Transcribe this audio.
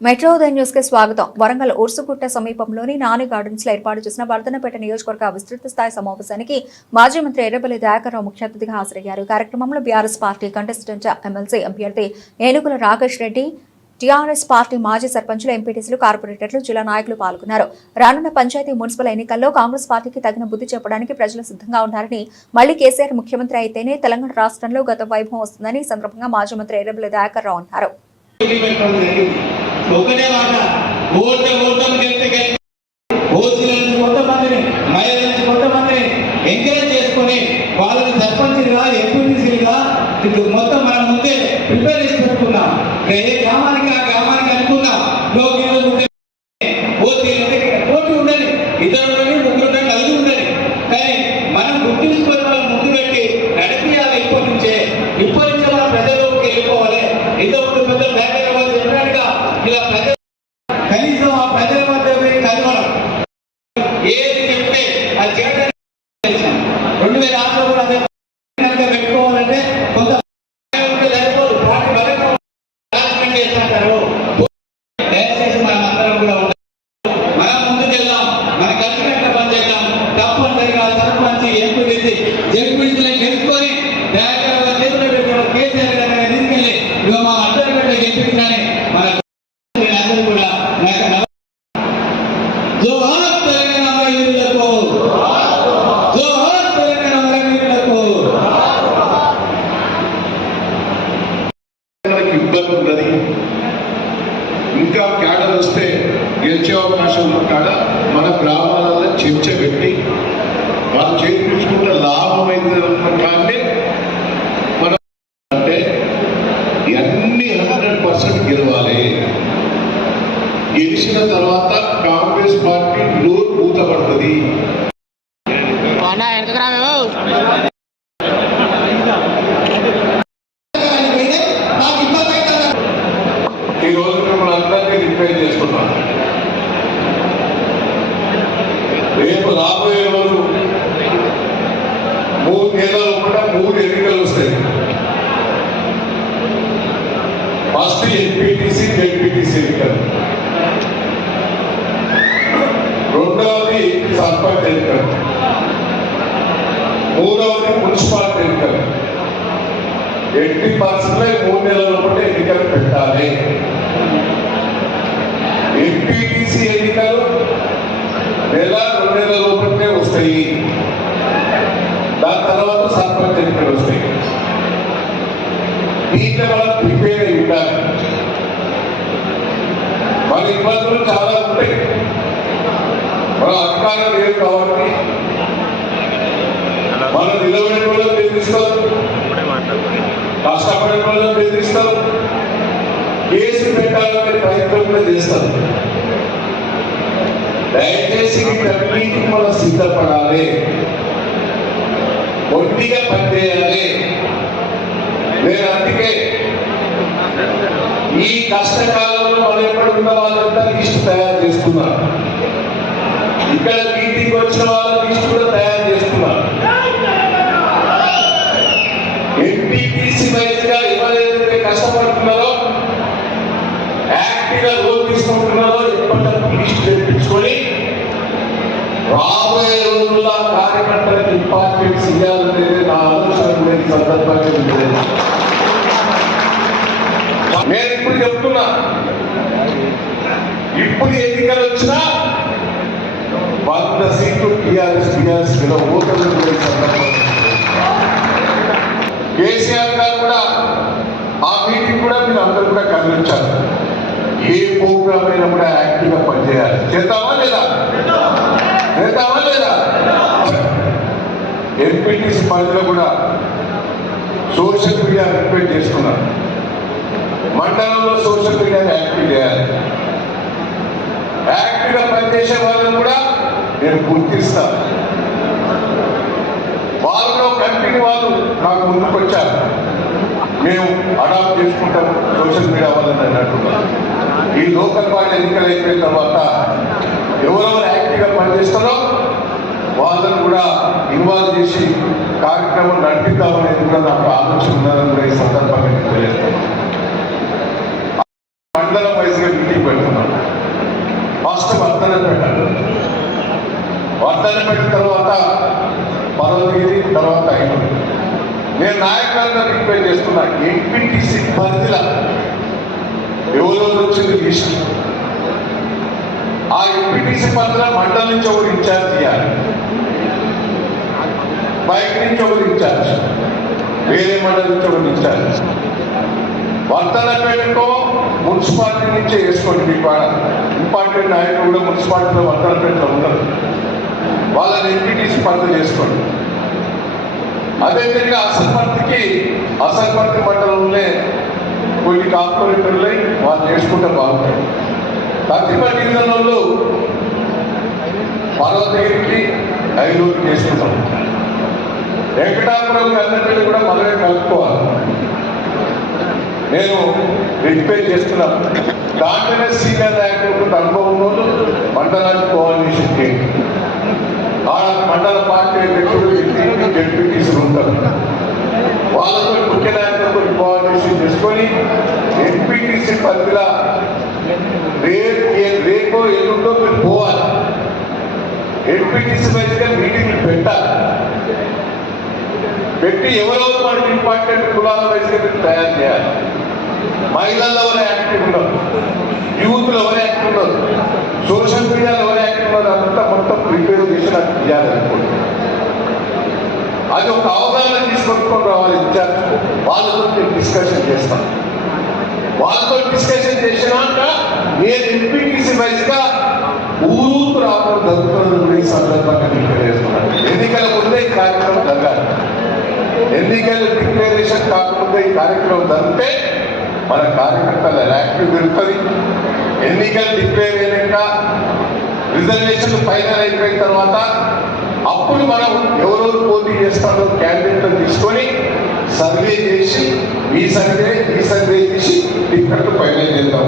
Metro ఉదయం న్యూస్కి స్వాగతం. వరంగల్ ఉర్సుగుట్ట సమీపంలోని నాని గార్డెన్స్లో ఏర్పాటు చేసిన వర్ధనపేట నియోజకవర్గ విస్తృత స్థాయి సమావేశానికి మాజీ మంత్రి ఎర్రబల్లి దయాకర్రావు ముఖ్య అతిథిగా హాజరయ్యారు. కార్యక్రమంలో బీఆర్ఎస్ పార్టీ కంటెస్టెంట్ ఎమ్మెల్సీ అభ్యర్థి ఏనుగుల రాకేష్ రెడ్డి టీఆర్ఎస్ పార్టీ మాజీ సర్పంచులు ఎంపీటీసీలు కార్పొరేటర్లు జిల్లా నాయకులు పాల్గొన్నారు. రానున్న పంచాయతీ మున్సిపల్ ఎన్నికల్లో కాంగ్రెస్ పార్టీకి తగిన బుద్ధి చెప్పడానికి ప్రజలు సిద్ధంగా ఉన్నారని మళ్ళీ కేసీఆర్ ముఖ్యమంత్రి అయితేనే తెలంగాణ రాష్ట్రంలో గత వైభవం వస్తుందని సందర్భంగా మాజీ మంత్రి ఎర్రబల్లి దయాకర్రావు అన్నారు. ఒకటే మాట. ఓట్ల ఓటం గెలిస్తే గెలిపి ఓసీల నుంచి కొంతమందిని మహిళల నుంచి కొంతమందిని ఎంకరేజ్ చేసుకొని వాళ్ళని సర్పంచ్లుగా ఎంపీటీసీలుగా ఇప్పుడు మొత్తం మనం ముందే ప్రిపేర్ చేసి పెట్టుకున్నాం. ఏ గ్రామానికి ఆ గ్రామానికి అనుకున్నా ఓసీలు పోటీ ఉండాలి ఇద్దరు ఉండని ముగ్గురు ఉండని నలుగురు కానీ మనం గుర్తించుకొని వాళ్ళు ముందు పెట్టి నడిపియాలి ఇప్పటి నుంచే. ఇప్పటి కూడా అదే పెట్టుకోవాలంటే కొంత దయచేసి మనం అందరం కూడా మనం ముందుకెళ్దాం. మన కలిసికట్ట పని చేద్దాం తప్పనిసరిగా సర్పంచ్ మూతపడుతుంది అన్న వెనకకు రావేవో నాకు ఇబ్బంది అవుతుంది ఈ రోజు మిమ్మల్ని అందరినీ రిపేర్ చేసుకున్నాం రేపు రాబోయే రోజు మూడు నెలలు కూడా మూడు ఎన్నికలు వస్తాయి. First M P T C Z P T C ఎన్నికలు. కార్పొరేట్ ఎన్నికలు మూడవది మున్సిపాలిటీ ఎన్నికలు ఎట్టి పరిస్థితుల్లో మూడు నెలల లోపల ఎన్నికలు పెట్టాలి. ఎంపీటీసీ ఎన్నికలు నెల రెండు నెలల లోపలనే వస్తాయి. దాని తర్వాత సర్పంచ్ ఎన్నికలు వస్తాయి. దీంట్లో మనం ప్రిపేర్ అయి ఉండాలి. మన ఇబ్బందులు చాలా ఉంటాయి. మన అధికారం లేదు కాబట్టి మనం నిలబడే వాళ్ళని బెదిరిస్తాం. కష్టపడే వాళ్ళని బెదిరిస్తాం. కేసు పెట్టాలనే ప్రయత్నం కూడా చేస్తాం. దయచేసి వీటన్నిటికి మనం సిద్ధపడాలి. ఒంటిగా పనిచేయాలి. నేను అందుకే ఈ కష్టకాలంలో మనం ఎక్కడ ఉన్న వాళ్ళంతా లిస్ట్ తయారు చేస్తున్నారు ఇక్కడ మీటింగ్ వచ్చిన వాళ్ళ లిస్ట్ కూడా తయారు చేస్తున్నారు ఎంపీటీసీ వైజ్గా ఎవరైతే కష్టపడుతున్నారో యాక్టివ్గా రోల్ తీసుకుంటున్నారో ఎప్పటికప్పుడు లిస్ట్ తెప్పించుకొని రాబోయే రోజుల్లో కార్యకర్తలకు ఇంపార్టెన్స్ ఇవ్వాలనేది నా ఆలోచన లేని సందర్భంగా ఉంది. నేను ఇప్పుడు చెప్తున్నా ఇప్పుడు ఎన్నికలు వచ్చినా వంద సీట్లు టీఆర్ఎస్ టీఆర్ఎస్ మీద ఓటర్లు కేసీఆర్ గారు కూడా ఆ మీటింగ్ కూడా మీరు అందరూ కూడా గమనించారు ఏ ప్రోగ్రామ్ అయినా కూడా యాక్టివ్గా పనిచేయాలి. చేద్దామా లేదా? చేద్దామా లేదా? ఎంపీటీసీ పనిలో కూడా సోషల్ మీడియా రిక్వెస్ట్ చేసుకున్నారు. మండలంలో సోషల్ మీడియాని యాక్టివ్ చేయాలి. యాక్టివ్గా పనిచేసే వాళ్ళని కూడా నేను గుర్తిస్తాను. వాళ్ళలో కంపెనీ వాళ్ళు నాకు ముందుకు వచ్చారు మేము అడాప్ట్ చేసుకుంటాం సోషల్ మీడియా వాళ్ళని అన్నట్టున్నారు ఈ లోకల్ పార్టీ ఎన్నికలు అయిపోయిన తర్వాత ఎవరెవరు యాక్టివ్గా పనిచేస్తారో వాళ్ళని కూడా ఇన్వాల్వ్ చేసి కార్యక్రమం నడిపిద్దామనేది కూడా నాకు ఆలోచన ఉన్నారని కూడా ఈ సందర్భంగా నేను తెలియజేస్తున్నాను. మండలం వైజ్గా మీటింగ్ పెడుతున్నాను. ఫస్ట్ వర్ధనపేట పెట్టిన తర్వాత పర్వతగిరి తర్వాత ఐదు. నేను నాయకులందరూ రిక్వెస్ట్ చేస్తున్నా ఎంపీటీసీ పరిధిల ఎవరెవరు వచ్చింది లిస్ట్ ఆ ఎంపీటీసీ పరిధిల మండలం నుంచి ఒకరు ఇన్ఛార్జ్ చేయాలి? బైక్ నుంచి ఒకరు ఇన్ఛార్జ్? వేరే మండలం నుంచి ఒకరు ఇన్ఛార్జ్? వర్తనపేటకో మున్సిపాలిటీ నుంచే వేసుకోండి మీకు ఇంపార్టెంట్ నాయకులు కూడా మున్సిపాలిటీలో వర్తనపేటలో ఉండరు వాళ్ళని ఎంపీటీసీ స్పర్ధ చేసుకోండి. అదేవిధంగా అసల్పర్తికి అసల్పర్తి మండలంలో కొన్ని కార్పొరేటర్లై వాళ్ళు చేసుకుంటే బాగుంటాయి కత్తిపల్లి డివిజన్లో పర్వతగిరికి ఐదుగురు చేసుకుంటాం. వెంకటాపురం కన్నపల్లి కూడా మనమే కలుపుకోవాలి. నేను రిపేర్ చేస్తున్నాను. దాంట్లోనే సీనియర్ నాయకులకు అనుభవం ఉన్నోళ్ళు మండలానికి పోవాలని చేయండి. వాళ్ళ మండల పార్టీ అధ్యక్షుడు జడ్పీటీసీలు ఉంటారు? వాళ్ళతో ముఖ్య నాయకులతో కోఆర్డినేషన్ చేసుకొని ఎంపీటీసీ పరిధిలో రేపు రేపో ఎల్లుండో మీరు పోవాలి. ఎంపీటీసీ పరిధిగా మీటింగ్లు పెట్టాలి. పెట్టి ఎవరెవరు మనకి ఇంపార్టెంట్ కులాల వైజ్గా మీరు తయారు చేయాలి. మహిళల్లో ఎవరు యాక్టివ్ ఉండదు యూత్లో ఎవరు యాక్టివ్ ఉండదు సోషల్ మీడియాలో ఎవరు యాక్టివ్ ఉండదు అంతా మొత్తం ప్రిపేర్ చేసి అది ఒక అవగాహన తీసుకొట్టుకొని రావాలి విద్యార్థులు వాళ్ళతో నేను డిస్కషన్ చేస్తాను వాళ్ళతో డిస్కషన్ చేసినాక నేను ఎంపీటీసీ వైజ్గా ఊరూరు రావడం జరుగుతున్నది ఈ సందర్భంగా మీకు తెలియజేస్తున్నాను ఎన్నికల ముందే ఈ కార్యక్రమం జరగాలి. ఎన్నికల డిక్లరేషన్ కాకముందే ఈ కార్యక్రమం జరిగితే మన కార్యకర్తల యాక్టివ్ పెరుగుతుంది ఎన్నికలు డిక్లేర్ అయినాక రిజర్వేషన్ ఫైనల్ అయిపోయిన తర్వాత అప్పుడు మనం ఎవరెవరు పోటీ చేస్తారో క్యాండిడేట్లను తీసుకొని సర్వే చేసి ఈ సర్వే ఈ సర్వే చేసి టికెట్ ఫైనల్ చేద్దాం.